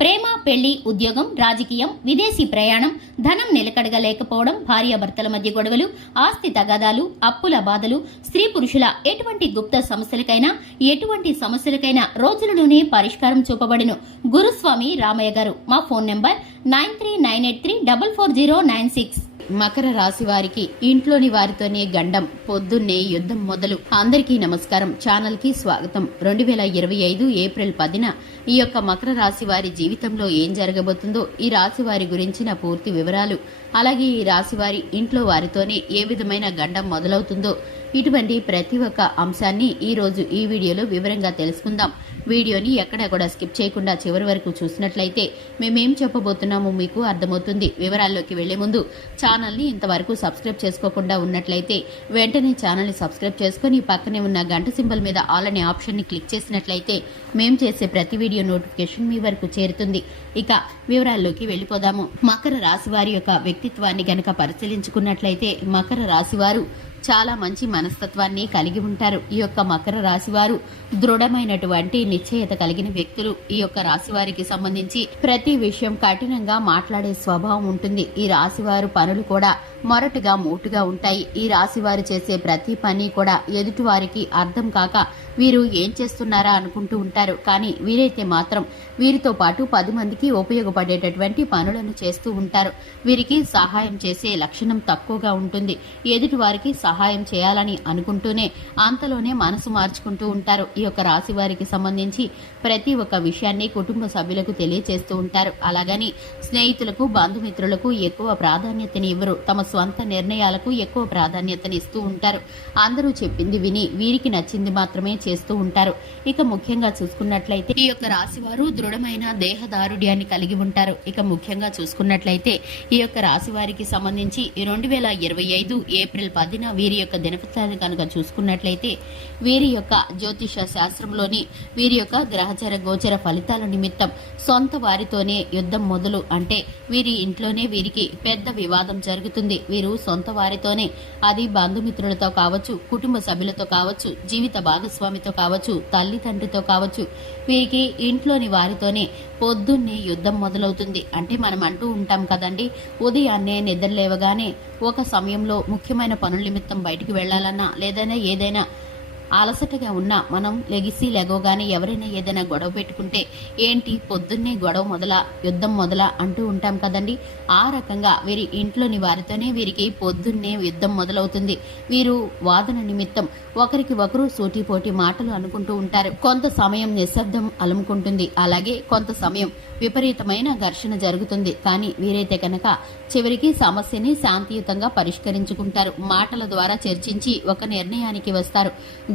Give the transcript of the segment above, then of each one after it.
ప్రేమ పెళ్ళి ఉద్యోగం రాజకీయం విదేశీ ప్రయాణం ధనం నిలకడగా లేకపోవడం భార్యాభర్తల మధ్య గొడవలు ఆస్తి తగాదాలు అప్పుల బాధలు స్త్రీ పురుషుల ఎటువంటి గుప్త సమస్యలకైనా ఎటువంటి సమస్యలకైనా రోజులలోనే పరిష్కారం చూపబడిను. గురుస్వామి రామయ్య గారు మా phone number nine three nine eight three double four zero nine six. Makar రాశి వారికి ఇంట్లోని వారితోనే గండం పొద్దున్నే యుద్ధం మొదలు. అందరికీ నమస్కారం. ఛానల్కి స్వాగతం. రెండు వేల ఇరవై ఐదు ఏప్రిల్ పదిన ఈ యొక్క మకర రాశి వారి జీవితంలో ఏం జరగబోతుందో ఈ రాశి వారి గురించిన పూర్తి వివరాలు అలాగే ఈ రాశి వారి ఇంట్లో వారితోనే ఏ విధమైన గండం మొదలవుతుందో ఇటువంటి ప్రతి ఒక్క అంశాన్ని ఈ రోజు ఈ వీడియోలో వివరంగా తెలుసుకుందాం. వీడియోని ఎక్కడా కూడా స్కిప్ చేయకుండా చివరి వరకు చూసినట్లయితే మేమేం చెప్పబోతున్నామో మీకు అర్థమవుతుంది. వివరాల్లోకి వెళ్ళే ముందు ఛానల్ని ఇంతవరకు సబ్స్క్రైబ్ చేసుకోకుండా ఉన్నట్లయితే వెంటనే ఛానల్ని సబ్స్క్రైబ్ చేసుకుని పక్కనే ఉన్న గంట సింబల్ మీద ఆల్ అనే ఆప్షన్ని క్లిక్ చేసినట్లయితే మేం చేసే ప్రతి వీడియో నోటిఫికేషన్ మీ వరకు చేరుతుంది. ఇక వివరాల్లోకి వెళ్ళిపోదాము. మకర రాశి వారి యొక్క వ్యక్తిత్వాన్ని గనక పరిశీలించుకున్నట్లయితే మకర రాశి వారు చాలా మంచి మనస్తత్వాన్ని కలిగి ఉంటారు. ఈ యొక్క మకర రాశివారు దృఢమైనటువంటి నిశ్చయత కలిగిన వ్యక్తులు. ఈ యొక్క రాశి వారికి సంబంధించి ప్రతి విషయం కఠినంగా మాట్లాడే స్వభావం ఉంటుంది. ఈ రాశివారు పనులు కూడా మొరటుగా మోటుగా ఉంటాయి. ఈ రాశి వారు చేసే ప్రతి పని కూడా ఎదుటి వారికి అర్థం కాక వీరు ఏం చేస్తున్నారా అనుకుంటూ ఉంటారు. కానీ వీరైతే మాత్రం వీరితో పాటు పది మందికి ఉపయోగపడేటటువంటి పనులను చేస్తూ ఉంటారు. వీరికి సహాయం చేసే లక్షణం తక్కువగా ఉంటుంది. ఎదుటి వారికి సహాయం చేయాలని అనుకుంటూనే అంతలోనే మనసు మార్చుకుంటూ ఉంటారు. ఈ యొక్క రాశి వారికి సంబంధించి ప్రతి ఒక్క విషయాన్ని కుటుంబ సభ్యులకు తెలియచేస్తూ ఉంటారు. అలాగని స్నేహితులకు బంధుమిత్రులకు ఎక్కువ ప్రాధాన్యతని ఇవ్వరు. తమ స్వంత నిర్ణయాలకు ఎక్కువ ప్రాధాన్యతని ఇస్తూ ఉంటారు. అందరూ చెప్పింది విని వీరికి నచ్చింది మాత్రమే చేస్తూ ఉంటారు. ఇక ముఖ్యంగా చూసుకున్నట్లయితే ఈ యొక్క రాశి వారు దృఢమైన దేహదారుడ్యాన్ని కలిగి ఉంటారు. ఇక ముఖ్యంగా చూసుకున్నట్లయితే ఈ యొక్క రాశి వారికి సంబంధించి రెండు వేల ఇరవై ఐదు ఏప్రిల్ పదిన వీరి యొక్క దినపత్రాన్ని కనుక చూసుకున్నట్లయితే వీరి యొక్క జ్యోతిష శాస్త్రంలోని వీరి యొక్క గ్రహచర గోచర ఫలితాల నిమిత్తం సొంత వారితోనే యుద్ధం మొదలు. అంటే వీరి ఇంట్లోనే వీరికి పెద్ద వివాదం జరుగుతుంది. వీరు సొంత వారితోనే అది బంధుమిత్రులతో కావచ్చు కుటుంబ సభ్యులతో కావచ్చు జీవిత భాగస్వామితో కావచ్చు తల్లిదండ్రితో కావచ్చు వీరికి ఇంట్లోని వారితోనే పొద్దున్నే యుద్ధం మొదలవుతుంది. అంటే మనం అంటూ ఉంటాం కదండి ఉదయాన్నే నిద్ర లేవగానే ఒక సమయంలో ముఖ్యమైన పనుల నిమిత్తం బయటికి వెళ్ళాలన్నా లేదైనా ఏదైనా అలసటగా ఉన్నా మనం లెగిసి లెగవగానే ఎవరైనా ఏదైనా గొడవ పెట్టుకుంటే ఏంటి పొద్దున్నే గొడవ మొదల యుద్ధం మొదల అంటూ ఉంటాం కదండి. ఆ రకంగా వీరి ఇంట్లోని వారితోనే వీరికి పొద్దున్నే యుద్ధం మొదలవుతుంది. వీరు వాదన నిమిత్తం ఒకరికి ఒకరు సూటిపోటి మాటలు అనుకుంటూ ఉంటారు. కొంత సమయం నిశ్శబ్దం అలుముకుంటుంది. అలాగే కొంత సమయం విపరీతమైన ఘర్షణ జరుగుతుంది. కానీ వీరైతే కనుక చివరికి సమస్యని శాంతియుతంగా పరిష్కరించుకుంటారు. మాటల ద్వారా చర్చించి ఒక నిర్ణయానికి వస్తారు.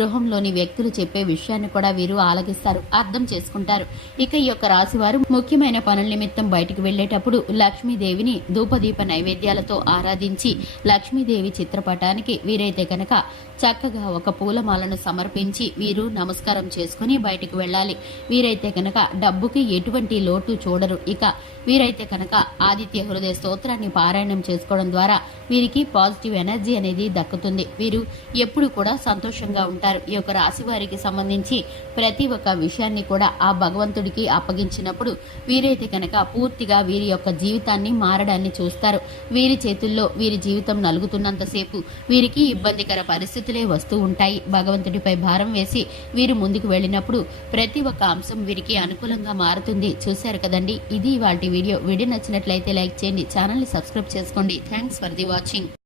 గృహంలోని వ్యక్తులు చెప్పే విషయాన్ని కూడా వీరు ఆలగిస్తారు అర్థం చేసుకుంటారు. ఇక ఈ యొక్క రాశి వారు ముఖ్యమైన పనుల నిమిత్తం బయటికి వెళ్ళేటప్పుడు లక్ష్మీదేవిని ధూపదీప నైవేద్యాలతో ఆరాధించి లక్ష్మీదేవి చిత్రపటానికి వీరైతే కనుక చక్కగా ఒక పూలమాలను సమర్పించి వీరు నమస్కారం చేసుకుని బయటికి వెళ్ళాలి. వీరైతే కనుక డబ్బుకి ఎటువంటి లోటు చూడరు. ఇక వీరైతే కనుక ఆదిత్య హృదయ స్తోత్రాన్ని పారాయణం చేసుకోవడం ద్వారా వీరికి పాజిటివ్ ఎనర్జీ అనేది దక్కుతుంది. వీరు ఎప్పుడు కూడా సంతోషంగా ఉంటారు. ఈ యొక్క రాశి వారికి సంబంధించి ప్రతి ఒక్క విషయాన్ని కూడా ఆ భగవంతుడికి అప్పగించినప్పుడు వీరైతే కనుక పూర్తిగా వీరి యొక్క జీవితాన్ని మారడాన్ని చూస్తారు. వీరి చేతుల్లో వీరి జీవితం నలుగుతున్నంతసేపు వీరికి ఇబ్బందికర పరిస్థితులే వస్తూ ఉంటాయి. భగవంతుడిపై భారం వేసి వీరు ముందుకు వెళ్ళినప్పుడు ప్రతి ఒక్క అంశం వీరికి అనుకూలంగా మారుతుంది. చూశారు కదండి? ఇది వాటి వీడియో. వీడియో నచ్చినట్లయితే లైక్ చేయండి. ఛానల్ని సబ్స్క్రైబ్ చేసుకోండి. Thanks for the watching.